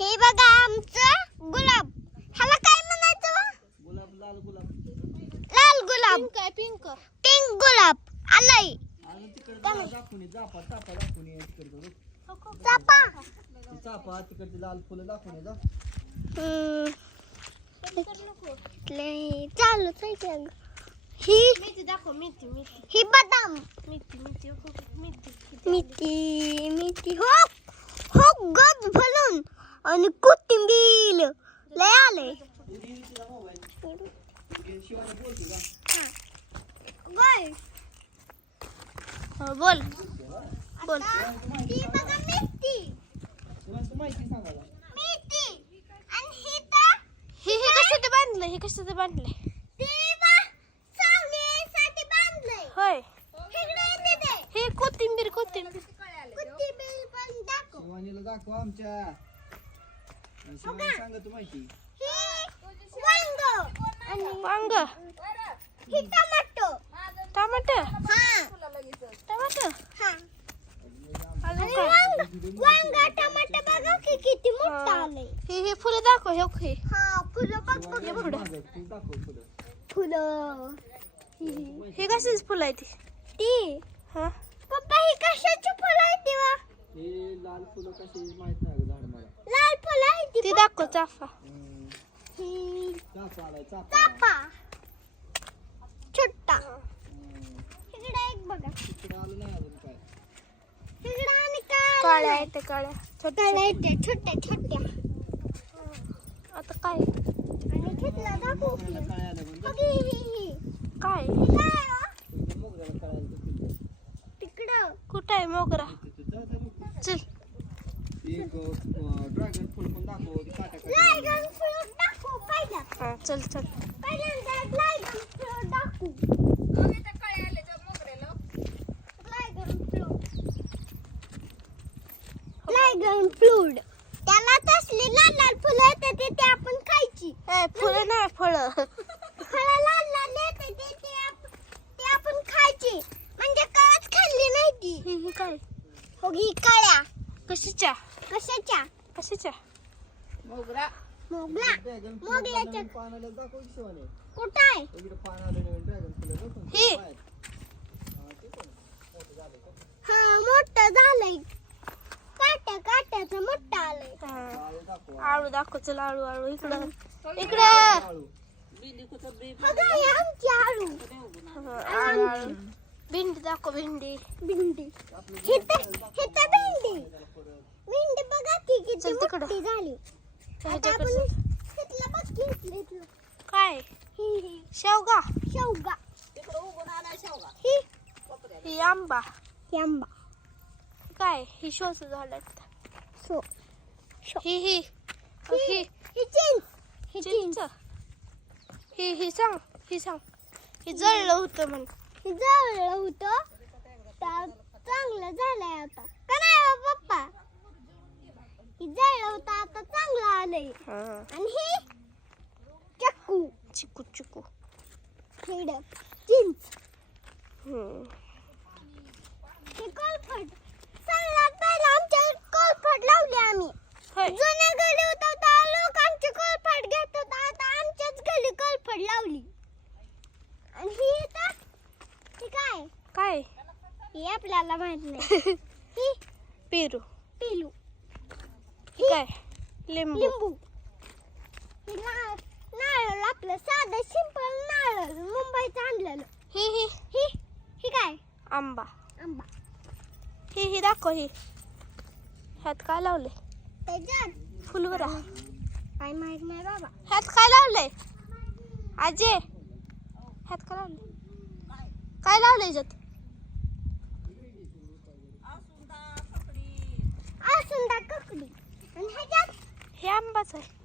हे बघा आमचं गुलाब. ह्याला काय म्हणायचं? गुलाब लाल गुलाब. लाल गुलाब काय पिंक. पिंक गुलाब. आलंय. चापा तिकडची लाल फुलं दाखवून जा. अगं. ही मेथी दाखव मेथी मेथी ही बदाम. मेथी मेथी हो, हो, मेथी किती मिठी मिठी हो हो गज भरून. आणि कोथिंबीर. लय गोल हो, बोल. बोल. ती तू ही हे हे कशाचं बांधलं हे कशाचं बांधलंय? ती बांधलंय. होय. ते. हे कोथिंबीर कोथिंबीर. कोथिंबीर पण दाखव आमच्या. आणि शिवानी सांगा तू माहिती. ही वांग. आणि वांग ही टमाटो. टमाटर हा. टमाटर हा. अजून आणि काय? वांग वांग टमाटर बघा की किती मोठं हा. हे हे फुलं दाखव हे हे. हा फुलं तू दाखव फुलं. हे कशाची फुलं आहे ती? ती हा पप्पा ही कशाची फुलं आहे ती वा हे लाल फुलं कशी माहीत नाही गं झाड मला लाल फुलं आहे ती ती दाखव चाफा ही चाफा छोटा. इकडे एक बघा. इकडे आलं नाही अजून काय. इकडे आणि काय काळ्या आहेत त्या काळ्या छोट्या येते छोट्या छोट्या आता काय? आणि घेतला दाखव म्हणजे? बघ ही, ही, ही. काय ही काय हो? इकडे मोगऱ्याला काय आलं तिकडे. तिकडं कुठं आहे मोगरा तिथं जा, जा, बघ. चल एक ड्रॅगन फुल पण दाखव ते काट्या काट्या लायगन फ्रूट दाखव पहिला हा चल चल पहिल्यांदा लायगन फ्रूट दाखव लायगन फ्रूट लायगन फ्रूट त्याला तसली लाल लाल फुलं येतात ते ते आपण खायची. फुलं नाही फळं फळं लाल लाल येतात ते ते आप- ते आपण खायची म्हणजे कळच खाल्ली नाही ती. काय? हो ही कळ्या. कशाच्या? कशाच्या? कशाच्या? मोगला पानाला दाखव की शिवाने. कुठं आहे? इकडे नवीन ड्रॅगन फुलं. हे. हा, मोठं झालंय काट्या काट्याचं मोठं आलंय. हा. आळू दाखव चल आळू आळू. इकडं. इकडं. अगं हे आमची आळू. आळू. आळू भेंडी दाखव भेंडी. भेंडी. हे तर हे तर भेंडी. की किती चल तिकडं. मोठी झाली. आता आपण ह्याच्याकडचं इथलं बघ की इथलं. काय? ही ही. शेवगा. शेवगा. ही. ही आंबा. ही आंबा. काय? ही शोच झाड सो ही ही. ही ही. चिंच. ही चिंच. ही ही सांग. ही सांग. ही जळलं होतं म्हण. हे जळलं होतं. त्या चांगलं झालंय आता. जळलं होतं आता चांगलं आलंय. हा. आणि हे चक्कू. चिकू चिकू. हेड चिंच. हम्म. हे कोलफड. सगळ्यात पहिला आमच्या कोलफड लावली आम्ही. होय. जुन्या घरी होता तेव्हा लोक आमची कोलफड घेत होता आता आमच्याच घरी कोलफड लावली. आणि ही तर ही काय? काय? ही आपल्याला माहीत नाही. ही पेरू. पिलू काय? लिंबू. लिंबू. हे नारळ नारळ आपलं साधं सिंपल नारळ. मुंबईचं आणलेलं. ही ही. ही ही काय? आंबा. आंबा. ही ही दाखव ही. ह्यात काय लावले त्याच्यात. फुलवरा. काय माहीत नाही बाबा. ह्यात काय लावलंय? आजे. ह्यात काय लावलंय? काय लावलंय ह्याच्यात? आसुंदा ककडी. आणि ह्याच्यात हे आंबाच आहे